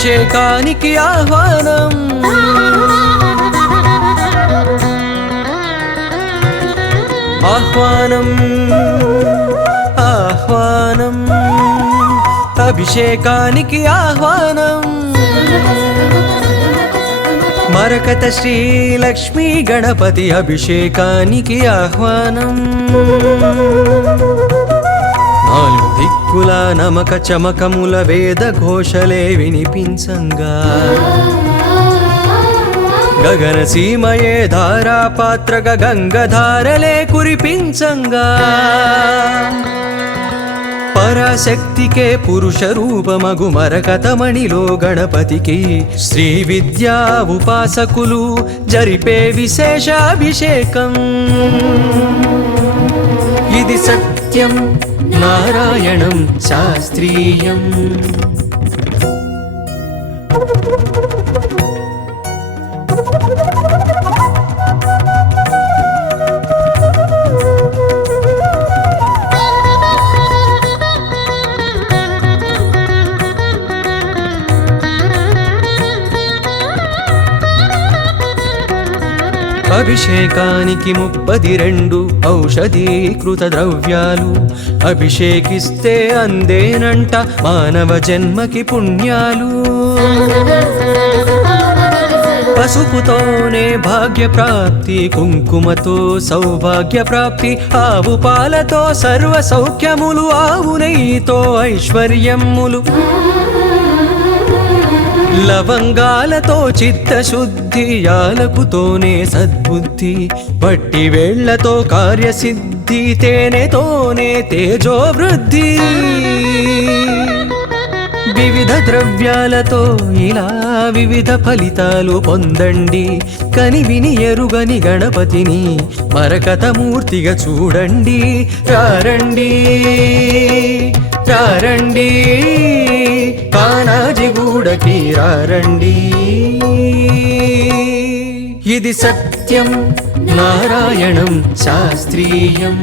అభిషేకానికి ఆహ్వానం ఆహ్వానం ఆహ్వానం అభిషేకానికి ఆహ్వానం మరకత శ్రీ లక్ష్మీ గణపతి అభిషేకానికి ఆహ్వానం నాలుగు దిక్కుల నమక చమకముల వేద ఘోషలే వినిపించంగా గగన సీమయే ధారాపాత్రక గంగధారలే కురిపించంగా పరాశక్తికే పురుష రూపమగు మరకతమణిలో గణపతికి శ్రీ విద్యా ఉపాసకులు జరిపే విశేష అభిషేకం ఇది సత్యం నారాయణం శాస్త్రీయం అభిషేకానికి 32 ఔషధీకృత ద్రవ్యాలు అభిషేకిస్తే అందేనంట మానవ జన్మకి పుణ్యాలు పసుపుతోనే భాగ్య ప్రాప్తి కుంకుమతో సౌభాగ్య ప్రాప్తి ఆవు పాలతో సర్వ సౌఖ్యములు ఆవు నెయ్యితో ఐశ్వర్యములు లవంగాలతో చిత్తశుద్ధి యాలకుతోనే సద్బుద్ధి పట్టి వేళ్లతో కార్యసిద్ధి తేనెతోనే తేజోవృద్ధి వివిధ ద్రవ్యాలతో ఇలా వివిధ ఫలితాలు పొందండి కని విని ఎరుగని గణపతిని మరకతమూర్తిగా చూడండి రారండి రారండి కానాజిగూడకి రారండి ఇది సత్యం నారాయణం శాస్త్రీయం